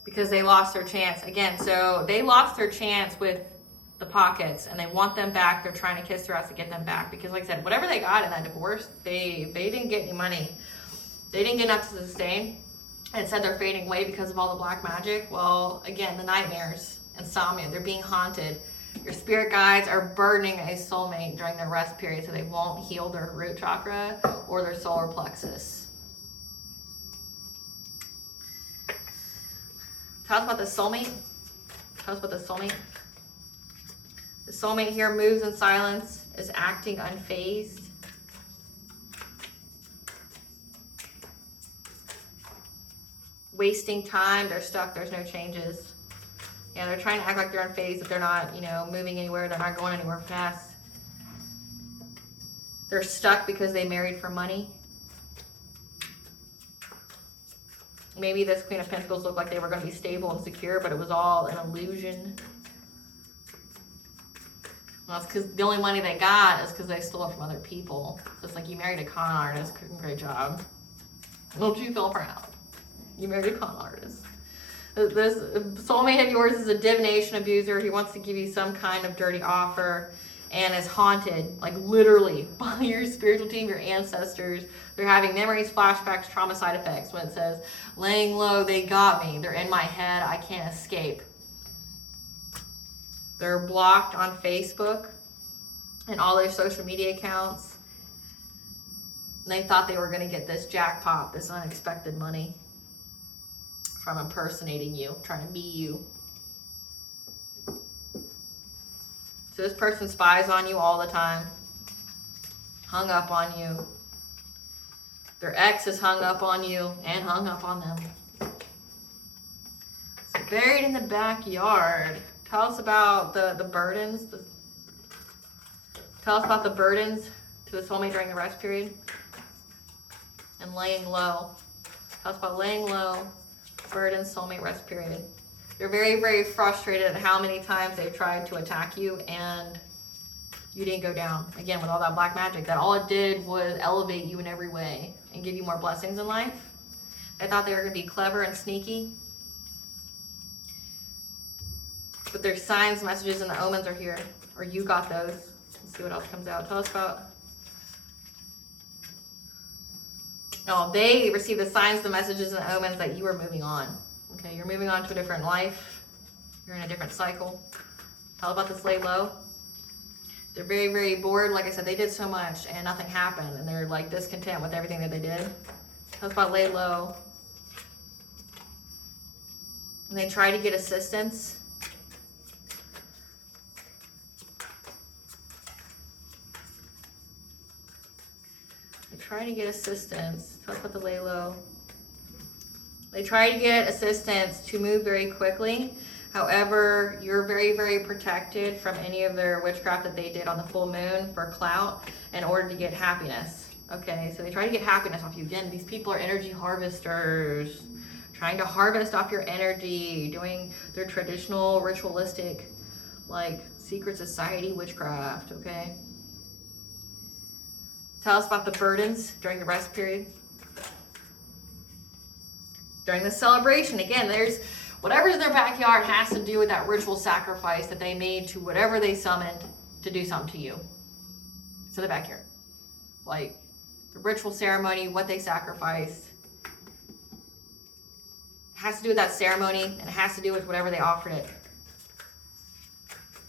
Because they lost their chance. Again, so they lost their chance with the pockets and they want them back. They're trying to kiss their ass to get them back. Because like I said, whatever they got in that divorce, they didn't get any money. They didn't get enough to sustain. And it said they're fading away because of all the black magic. Well, again, the nightmares, insomnia, they're being haunted. Your spirit guides are burdening a soulmate during their rest period so they won't heal their root chakra or their solar plexus. Tell us about the soulmate. Tell us about the soulmate. The soulmate here moves in silence, is acting unfazed. Wasting time, they're stuck, there's no changes. Yeah, they're trying to act like they're unfazed, but they're not, moving anywhere, they're not going anywhere fast. They're stuck because they married for money. Maybe this Queen of Pentacles looked like they were going to be stable and secure, but it was all an illusion. Well, it's because the only money they got is because they stole it from other people. So it's like you married a con artist, great job. Don't you feel proud? You married a con artist. This soulmate of yours is a divination abuser. He wants to give you some kind of dirty offer. and is haunted, like literally, by your spiritual team, your ancestors. They're having memories, flashbacks, trauma side effects. When it says, laying low, they got me. They're in my head, I can't escape. They're blocked on Facebook and all their social media accounts. And they thought they were going to get this jackpot, this unexpected money from impersonating you, trying to be you. So this person spies on you all the time, hung up on you. Their ex is hung up on you and hung up on them. So buried in the backyard. Tell us about the burdens. Tell us about the burdens to the soulmate during the rest period. And laying low. Tell us about laying low, burdens, soulmate, rest period. You're very, very frustrated at how many times they've tried to attack you and you didn't go down. Again, with all that black magic, that all it did was elevate you in every way and give you more blessings in life. They thought they were going to be clever and sneaky. But their signs, messages, and the omens are here. Or you got those. Let's see what else comes out. Tell us about... No, they received the signs, the messages, and the omens that you are moving on. Okay, you're moving on to a different life. You're in a different cycle. Tell about this lay low. They're very, very bored. Like I said, they did so much and nothing happened. And they're like discontent with everything that they did. Tell us about lay low. And they try to get assistance. Try to get assistance. Talk about the lay low. They try to get assistance to move very quickly. However, you're very, very protected from any of their witchcraft that they did on the full moon for clout in order to get happiness. Okay, so they try to get happiness off you. Again, these people are energy harvesters, trying to harvest off your energy, doing their traditional ritualistic, like secret society witchcraft, okay? Tell us about the burdens during the rest period. During the celebration, again, there's whatever's in their backyard has to do with that ritual sacrifice that they made to whatever they summoned to do something to you. It's in the backyard. Like the ritual ceremony, what they sacrificed. It has to do with that ceremony, and it has to do with whatever they offered it.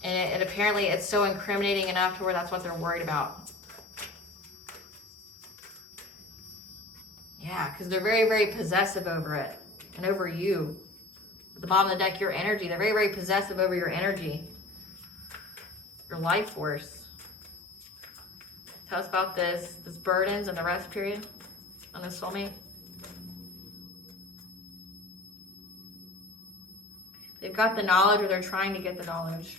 And apparently it's so incriminating enough to where that's what they're worried about. Yeah, because they're very, very possessive over it and over you. At the bottom of the deck, your energy. They're very, very possessive over your energy, your life force. Tell us about this burdens and the rest period on the soulmate. They've got the knowledge, or they're trying to get the knowledge.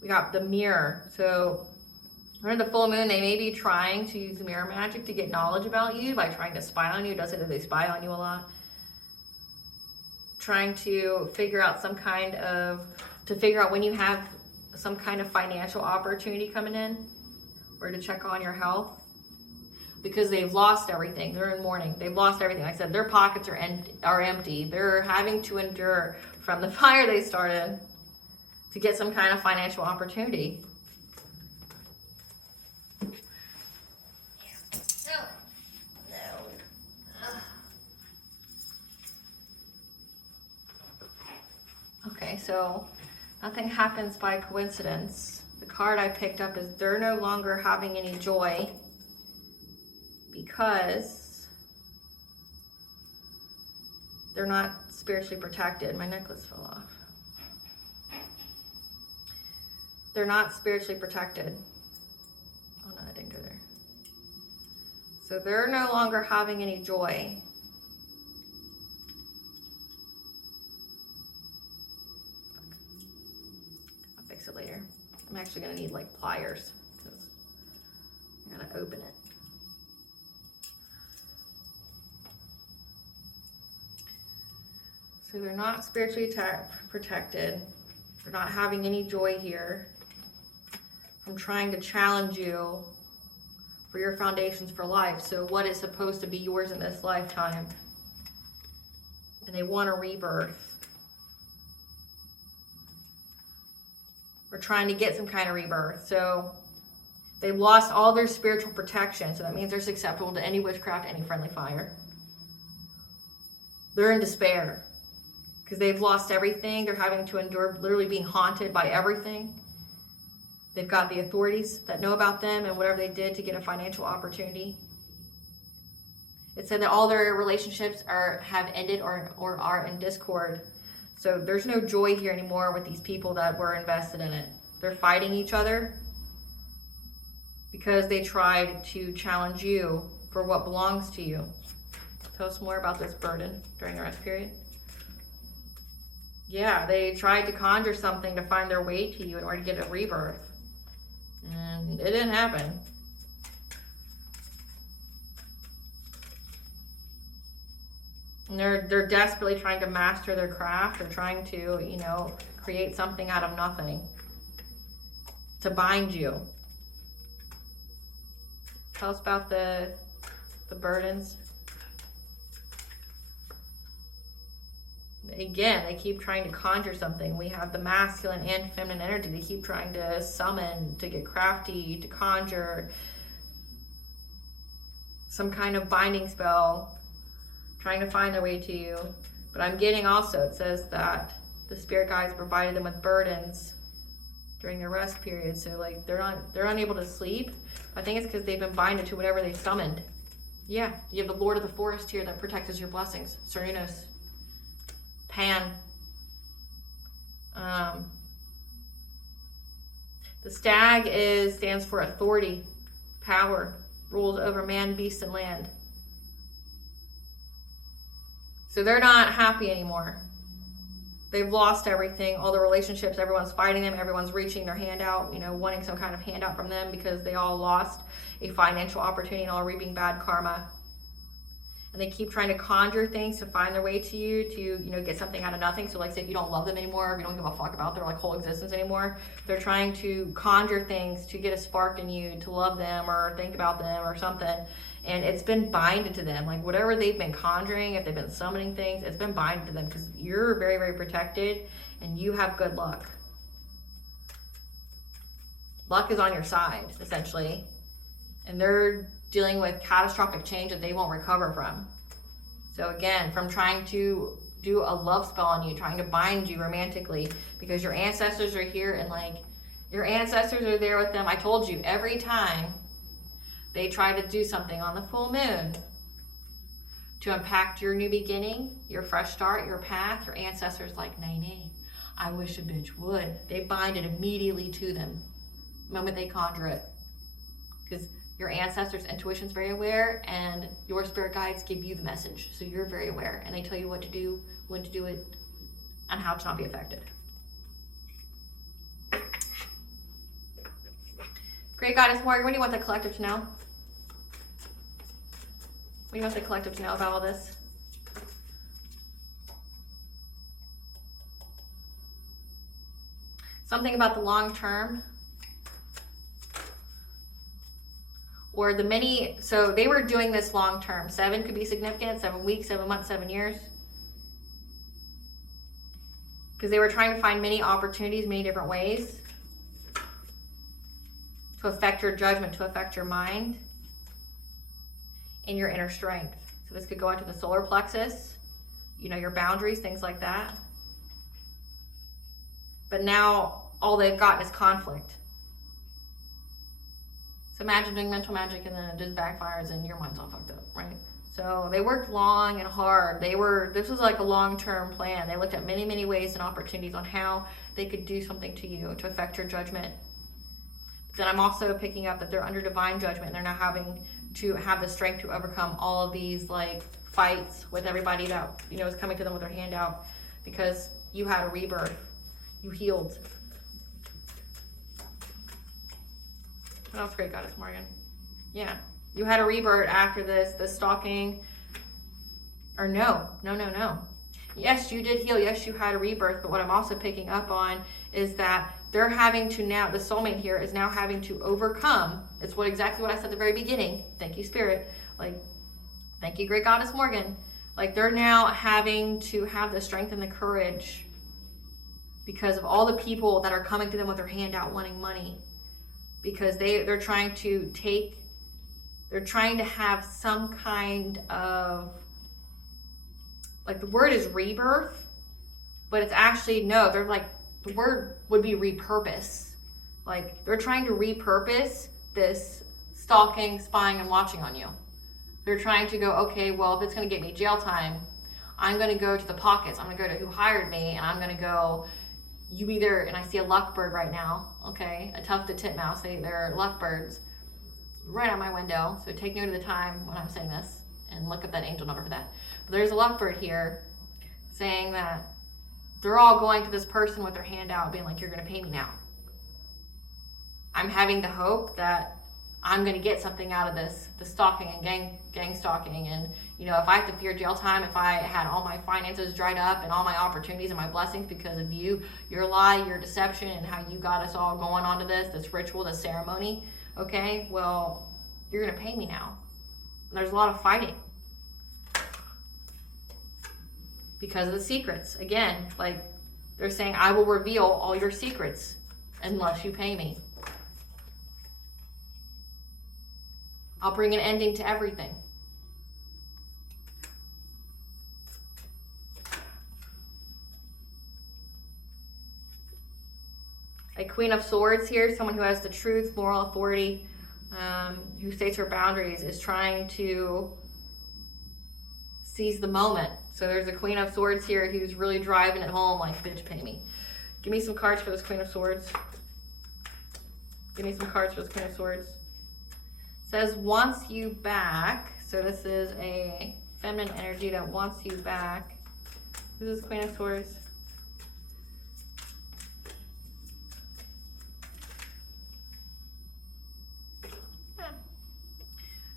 We got the mirror. So during the full moon, they may be trying to use mirror magic to get knowledge about you by trying to spy on you. It does say that they spy on you a lot. Trying to figure out to figure out when you have some kind of financial opportunity coming in, or to check on your health. Because they've lost everything. They're in mourning. They've lost everything. Like I said, their pockets are empty. They're having to endure from the fire they started to get some kind of financial opportunity. Okay, so nothing happens by coincidence. The card I picked up is they're no longer having any joy because they're not spiritually protected. My necklace fell off. They're not spiritually protected. Oh no, I didn't go there. So they're no longer having any joy. I'll fix it later. I'm actually gonna need like pliers because I'm gonna open it. So they're not spiritually protected. They're not having any joy here. I'm trying to challenge you for your foundations for life. So what is supposed to be yours in this lifetime? And they want a rebirth. or trying to get some kind of rebirth. So they've lost all their spiritual protection. So that means they're susceptible to any witchcraft, any friendly fire. They're in despair because they've lost everything. They're having to endure literally being haunted by everything. They've got the authorities that know about them and whatever they did to get a financial opportunity. It said that all their relationships have ended or are in discord. So there's no joy here anymore with these people that were invested in it. They're fighting each other because they tried to challenge you for what belongs to you. Tell us more about this burden during the rest period. Yeah, they tried to conjure something to find their way to you in order to get a rebirth. And it didn't happen. And they're desperately trying to master their craft. They're trying to, create something out of nothing to bind you. Tell us about the burdens. Again, they keep trying to conjure something. We have the masculine and feminine energy. They keep trying to summon, to get crafty, to conjure some kind of binding spell, trying to find their way to you. But I'm getting also, it says that the spirit guides provided them with burdens during their rest period. So like they're unable to sleep. I think it's because they've been binded to whatever they summoned. Yeah, you have the Lord of the Forest here that protects your blessings. Cernunnos. Pan. The stag stands for authority, power, rules over man, beast, and land. So they're not happy anymore. They've lost everything, all the relationships, everyone's fighting them, everyone's reaching their hand out, wanting some kind of handout from them because they all lost a financial opportunity and all reaping bad karma. And they keep trying to conjure things to find their way to you, to, get something out of nothing. So like say if you don't love them anymore, if you don't give a fuck about their whole existence anymore, they're trying to conjure things to get a spark in you, to love them or think about them or something. And it's been binded to them. Like whatever they've been conjuring, if they've been summoning things, it's been binded to them because you're very, very protected and you have good luck. Luck is on your side, essentially. And they're dealing with catastrophic change that they won't recover from. So again, from trying to do a love spell on you, trying to bind you romantically because your ancestors are here and your ancestors are there with them. I told you, every time they try to do something on the full moon to impact your new beginning, your fresh start, your path, your ancestors nay, I wish a bitch would. They bind it immediately to them the moment they conjure it. Because your ancestors' intuition is very aware and your spirit guides give you the message. So you're very aware and they tell you what to do, when to do it, and how to not be affected. Great Goddess Morgan, what do you want the collective to know? What do you want the collective to know about all this? Something about the long term. Or the many, so they were doing this long term. 7 could be significant, 7 weeks, 7 months, 7 years. Because they were trying to find many opportunities, many different ways to affect your judgment, to affect your mind and your inner strength. So this could go into the solar plexus, your boundaries, things like that. But now all they've gotten is conflict. So imagine doing mental magic and then it just backfires and your mind's all fucked up, right? So they worked long and hard. This was like a long-term plan. They looked at many, many ways and opportunities on how they could do something to you to affect your judgment. But then I'm also picking up that they're under divine judgment and they're now having to have the strength to overcome all of these fights with everybody that, is coming to them with their hand out because you had a rebirth. You healed. What else, Great Goddess Morgan? Yeah, you had a rebirth after the stalking. Or no. Yes, you did heal. Yes, you had a rebirth. But what I'm also picking up on is that they're having to now, the soulmate here is now having to overcome. It's exactly what I said at the very beginning. Thank you, Spirit. Thank you, Great Goddess Morgan. They're now having to have the strength and the courage because of all the people that are coming to them with their hand out wanting money, because they're trying to have some kind of, like, the word is rebirth, but it's actually, no, they're like, the word would be repurpose. Like, they're trying to repurpose this stalking, spying, and watching on you. They're trying to go, okay, well, if it's going to get me jail time, I'm going to go to the pockets. I'm going to go to who hired me, and I'm going to go, you either, and I see a luck bird right now, okay, a tufted titmouse. They're luck birds right out my window. So take note of the time when I'm saying this and look up that angel number for that. But there's a luck bird here saying that they're all going to this person with their hand out being like, you're going to pay me now. I'm having the hope that I'm going to get something out of this, the stalking and gang stalking. And, you know, if I have to fear jail time, if I had all my finances dried up and all my opportunities and my blessings because of you, your lie, your deception, and how you got us all going onto this ritual, this ceremony, okay, well, you're going to pay me now. And there's a lot of fighting because of the secrets. Again, like, they're saying, I will reveal all your secrets unless you pay me. I'll bring an ending to everything. A Queen of Swords here, someone who has the truth, moral authority, who states her boundaries, is trying to seize the moment. So there's a Queen of Swords here who's really driving it home like, bitch, pay me. Give me some cards for this Queen of Swords. Give me some cards for this Queen of Swords. Says wants you back. So this is a feminine energy that wants you back. This is Queen of Swords.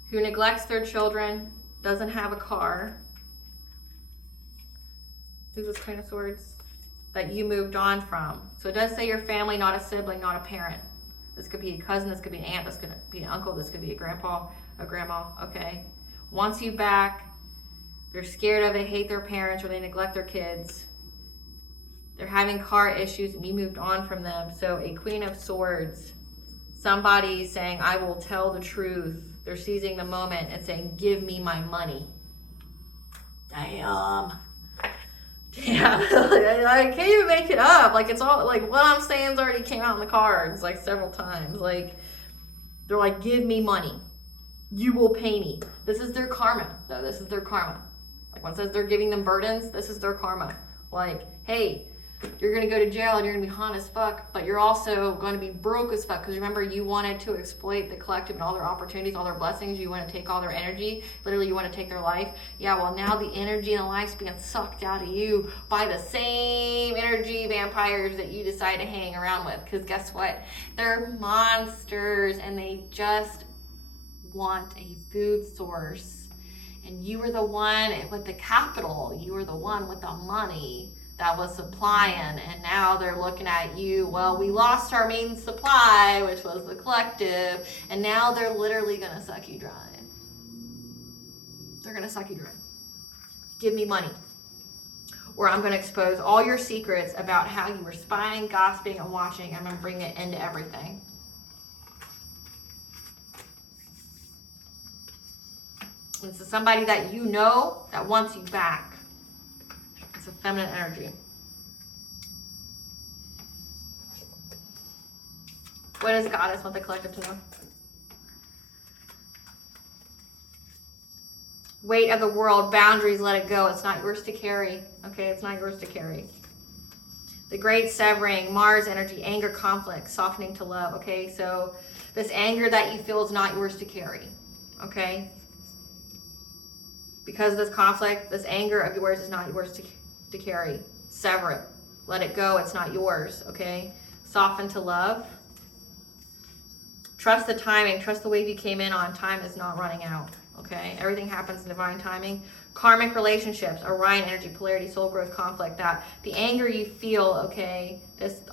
Who neglects their children, doesn't have a car. Who's this Queen of Swords? That you moved on from. So it does say your family, not a sibling, not a parent. This could be a cousin, this could be an aunt, this could be an uncle, this could be a grandpa, a grandma, okay? Wants you back. They're scared of it, hate their parents, or they neglect their kids. They're having car issues and you moved on from them. So a Queen of Swords, somebody saying, I will tell the truth. They're seizing the moment and saying, give me my money. Damn. Yeah, I can't even make it up. Like, it's all, like, what I'm saying's already came out in the cards, like, several times. Like, they're like, give me money. You will pay me. This is their karma, though. This is their karma. Like, when it says they're giving them burdens, this is their karma. Like, hey, you're going to go to jail and you're going to be hot as fuck, but you're also going to be broke as fuck. Because remember, you wanted to exploit the collective and all their opportunities, all their blessings. You want to take all their energy. Literally, you want to take their life. Yeah, well, now the energy and the life's being sucked out of you by the same energy vampires that you decide to hang around with. Because guess what? They're monsters and they just want a food source. And you were the one with the capital. You were the one with the money that was supplying, and now they're looking at you, well, we lost our main supply, which was the collective, and now they're literally gonna suck you dry. They're gonna suck you dry. Give me money, or I'm gonna expose all your secrets about how you were spying, gossiping, and watching. I'm gonna bring it into everything. This is somebody that you know that wants you back. It's a feminine energy. What does Goddess want the collective to know? Weight of the world, boundaries, let it go. It's not yours to carry. Okay, it's not yours to carry. The great severing, Mars energy, anger, conflict, softening to love. Okay, so this anger that you feel is not yours to carry. Okay? Because of this conflict, this anger of yours is not yours to carry. Sever it. Let it go. It's not yours. Okay? Soften to love. Trust the timing. Trust the wave you came in on. Time is not running out. Okay? Everything happens in divine timing. Karmic relationships, Orion energy, polarity, soul growth, conflict, that the anger you feel, okay,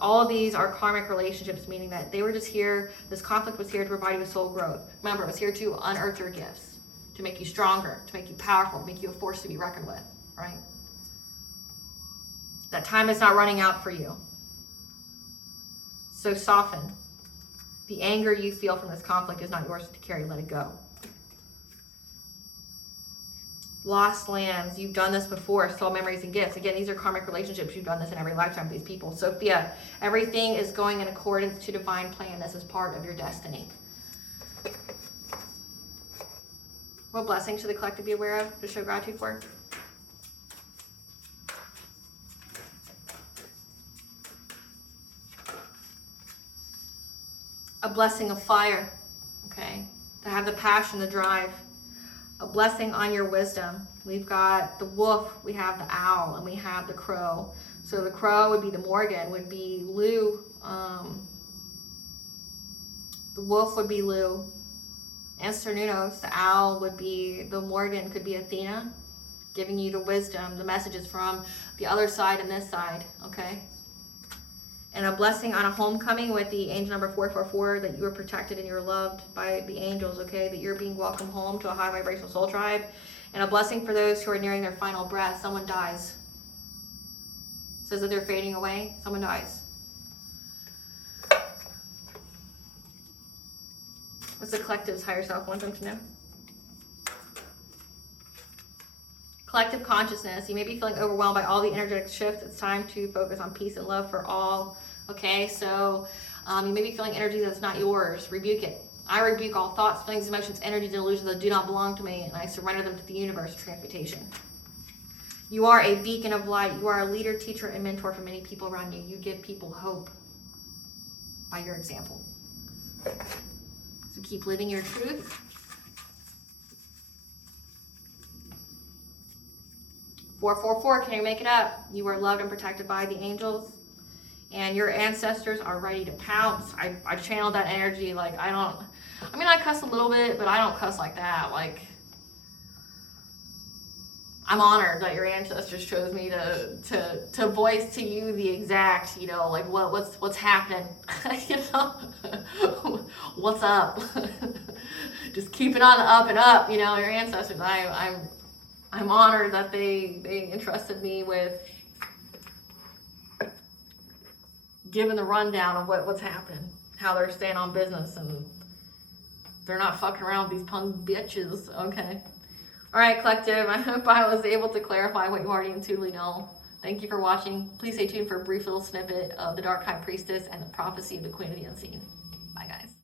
all of these are karmic relationships, meaning that they were just here, this conflict was here to provide you with soul growth. Remember, it was here to unearth your gifts, to make you stronger, to make you powerful, to make you a force to be reckoned with, right? That time is not running out for you. So soften. The anger you feel from this conflict is not yours to carry. Let it go. Lost lands. You've done this before. Soul memories and gifts. Again, these are karmic relationships. You've done this in every lifetime with these people. Sophia, everything is going in accordance to divine plan. This is part of your destiny. What blessings should the collective be aware of to show gratitude for? A blessing of fire, okay? To have the passion, the drive. A blessing on your wisdom. We've got the wolf, we have the owl, and we have the crow. So the crow would be the Morgan, would be Lou. The wolf would be Lou. And Cernunnos, the owl would be the Morgan, could be Athena, giving you the wisdom, the messages from the other side and this side, okay? And a blessing on a homecoming with the angel number 444, that you are protected and you're loved by the angels, okay? That you're being welcomed home to a high vibrational soul tribe. And a blessing for those who are nearing their final breath. Someone dies. It says that they're fading away. Someone dies. What's the collective's higher self want them to know? Collective consciousness. You may be feeling overwhelmed by all the energetic shifts. It's time to focus on peace and love for all. Okay, so you may be feeling energy that's not yours. Rebuke it. I rebuke all thoughts, feelings, emotions, energies, and illusions that do not belong to me, and I surrender them to the universe, transmutation. You are a beacon of light. You are a leader, teacher, and mentor for many people around you. You give people hope by your example. So keep living your truth. 444, can you make it up? You are loved and protected by the angels. And your ancestors are ready to pounce. I channeled that energy. Like, I cuss a little bit, but I don't cuss like that. Like, I'm honored that your ancestors chose me to voice to you the exact, like what's happening, what's up. Just keep it on the up and up, your ancestors. I'm honored that they entrusted me with giving the rundown of what's happening, how they're staying on business, and they're not fucking around with these punk bitches, okay? All right, collective, I hope I was able to clarify what you already intuitively know. Thank you for watching. Please stay tuned for a brief little snippet of the Dark High Priestess and the prophecy of the Queen of the Unseen. Bye, guys.